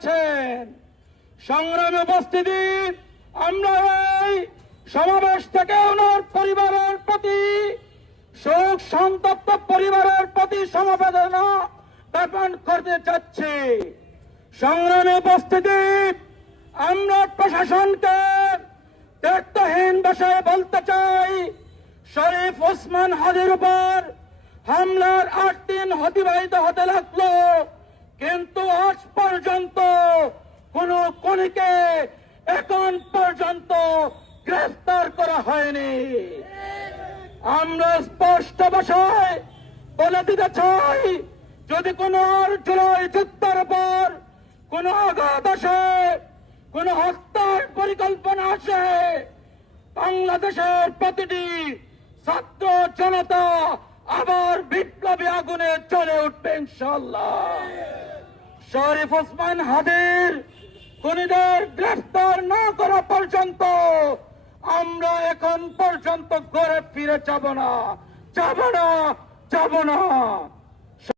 করেছেন। সংগ্রামী উপস্থিতি, আমরা এই সমাবেশ থেকে ওনার পরিবারের প্রতি, শোক সন্তপ্ত পরিবারের প্রতি সমবেদনা জ্ঞাপন করতে চাচ্ছি। সংগ্রামী উপস্থিতি, আমরা প্রশাসনকে দায়িত্বহীন বিষয়ে বলতে চাই, শরীফ ওসমান হাদির উপর হামলার 8 দিন অতিবাহিত হতে লাগলো, কিন্তু আজ পর্যন্ত কোন খুনিকে এখন পর্যন্ত গ্রেফতার করা হয়নি। আমরা স্পষ্ট ভাষায় বলে দিতে চাই, যদি কোন জুলাই যুদ্ধের পর কোন আঘাত আসে, কোন হত্যার পরিকল্পনা আসে, বাংলাদেশের প্রতিটি ছাত্র জনতা আবার বিপ্লবী আগুনে জ্বলে উঠবে ইনশাআল্লাহ। শরীফ ওসমান হাদির খুনিদের গ্রেফতার না করা পর্যন্ত আমরা এখন পর্যন্ত ঘরে ফিরে যাব না, যাব না, যাব না।